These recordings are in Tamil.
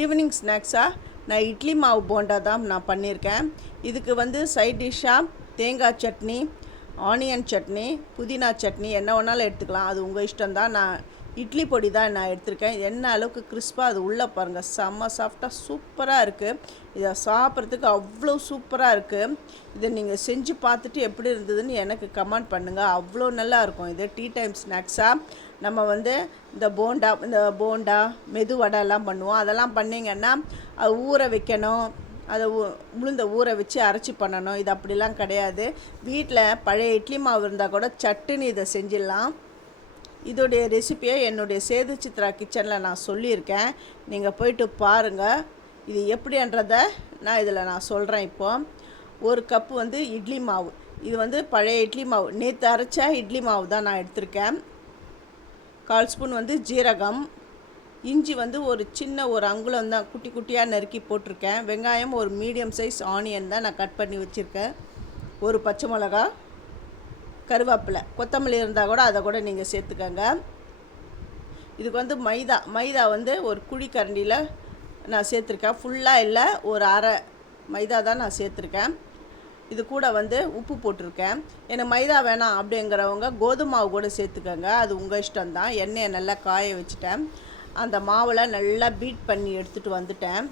ஈவினிங் ஸ்நாக்ஸாக நான் இட்லி மாவு போண்டா தான் நான் பண்ணியிருக்கேன். இதுக்கு வந்து சைட் டிஷ்ஷாக தேங்காய் சட்னி, ஆனியன் சட்னி, புதினா சட்னி என்ன வேணாலும் எடுத்துக்கலாம். அது உங்கள் இஷ்டம்தான். நான் இட்லி பொடி தான் நான் எடுத்திருக்கேன். என்ன அளவுக்கு கிறிஸ்பாக அது உள்ளே பாருங்கள், செம்ம சாஃப்டாக சூப்பராக இருக்குது. இதை சாப்பிட்றதுக்கு அவ்வளோ சூப்பராக இருக்குது. இதை நீங்கள் செஞ்சு பார்த்துட்டு எப்படி இருந்ததுன்னு எனக்கு கமெண்ட் பண்ணுங்கள். அவ்வளோ நல்லா இருக்கும். இது டீ டைம் ஸ்நாக்ஸாக நம்ம வந்து இந்த போண்டா மெதுவடைலாம் பண்ணுவோம். அதெல்லாம் பண்ணிங்கன்னா அது ஊற வைக்கணும், அதை உளுந்த ஊற வச்சு அரைச்சி பண்ணணும். இது அப்படிலாம் கிடையாது. வீட்டில் பழைய இட்லி மாவு இருந்தால் கூட சட்டுன்னு இதை செஞ்சிடலாம். இதோடைய ரெசிப்பியை என்னுடைய சேது சித்ரா கிச்சனில் நான் சொல்லியிருக்கேன். நீங்கள் போயிட்டு பாருங்கள். இது எப்படின்றதை நான் சொல்கிறேன். இப்போது ஒரு கப்பு வந்து இட்லி மாவு. இது வந்து பழைய இட்லி மாவு, நேற்று அரைச்ச இட்லி மாவு தான் நான் எடுத்திருக்கேன். 1/4 ஸ்பூன் வந்து ஜீரகம், இஞ்சி வந்து ஒரு அங்குலம் தான் குட்டி குட்டியாக நறுக்கி போட்டிருக்கேன். வெங்காயம் ஒரு மீடியம் சைஸ் ஆனியன் தான் நான் கட் பண்ணி வச்சுருக்கேன். ஒரு பச்சை மிளகா, கருவேப்பிலை, கொத்தமல்லி இருந்தால் கூட அதை கூட நீங்கள் சேர்த்துக்கங்க. இதுக்கு வந்து மைதா வந்து ஒரு குழி கரண்டியில் நான் சேர்த்துருக்கேன். ஃபுல்லாக இல்லை, ஒரு அரை மைதா தான் நான் சேர்த்துருக்கேன். இது கூட வந்து உப்பு போட்டிருக்கேன். எனக்கு மைதா வேணாம் அப்படிங்கிறவங்க கோதுமை மாவு கூட சேர்த்துக்கங்க. அது உங்கள் இஷ்டம்தான். எண்ணெயை நல்லா காய வச்சுட்டேன். அந்த மாவில் நல்லா பீட் பண்ணி எடுத்துகிட்டு வந்துட்டேன்.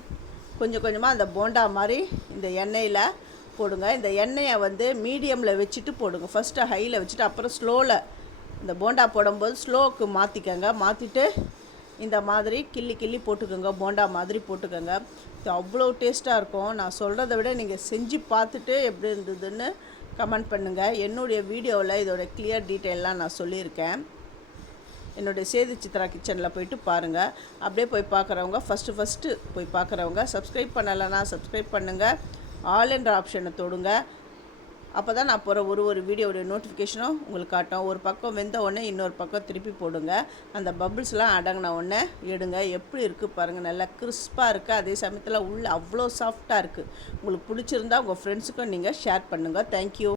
கொஞ்சம் கொஞ்சமாக அந்த போண்டா மாதிரி இந்த எண்ணெயில் போடுங்க. இந்த எண்ணெயை வந்து மீடியமில் வச்சுட்டு போடுங்க. ஃபஸ்ட்டு ஹையில் வச்சுட்டு அப்புறம் ஸ்லோவில் இந்த போண்டா போடும்போது ஸ்லோவுக்கு மாற்றிக்கங்க. மாற்றிட்டு இந்த மாதிரி கிள்ளி போட்டுக்கோங்க. போண்டா மாதிரி போட்டுக்கோங்க. இது அவ்வளோ டேஸ்ட்டாக இருக்கும். நான் சொல்கிறத விட நீங்கள் செஞ்சு பார்த்துட்டு எப்படி இருந்ததுன்னு கமெண்ட் பண்ணுங்கள். என்னுடைய வீடியோவில் இதோட கிளியர் டீட்டெயிலாம் நான் சொல்லியிருக்கேன். என்னுடைய சேது சித்ரா கிச்சனில் போய்ட்டு பாருங்கள். அப்படியே போய் பார்க்குறவங்க ஃபஸ்ட்டு போய் பார்க்குறவங்க சப்ஸ்கிரைப் பண்ணலைன்னா சப்ஸ்கிரைப் பண்ணுங்கள். ஆல் என்ற ஆப்ஷனை தொடுங்க. அப்போ தான் நான் போகிற ஒரு வீடியோடைய நோட்டிஃபிகேஷனும் உங்களுக்கு காட்டும். ஒரு பக்கம் வெந்த உடனே இன்னொரு பக்கம் திருப்பி போடுங்க. அந்த பபிள்ஸ்லாம் அடங்கின உடனே எடுங்க. எப்படி இருக்குது பாருங்கள், நல்லா கிறிஸ்பாக இருக்குது. அதே சமயத்தில் உள்ள அவ்வளோ சாஃப்டாக இருக்குது. உங்களுக்கு பிடிச்சிருந்தா உங்கள் ஃப்ரெண்ட்ஸுக்கும் நீங்கள் ஷேர் பண்ணுங்கள். தேங்க்யூ.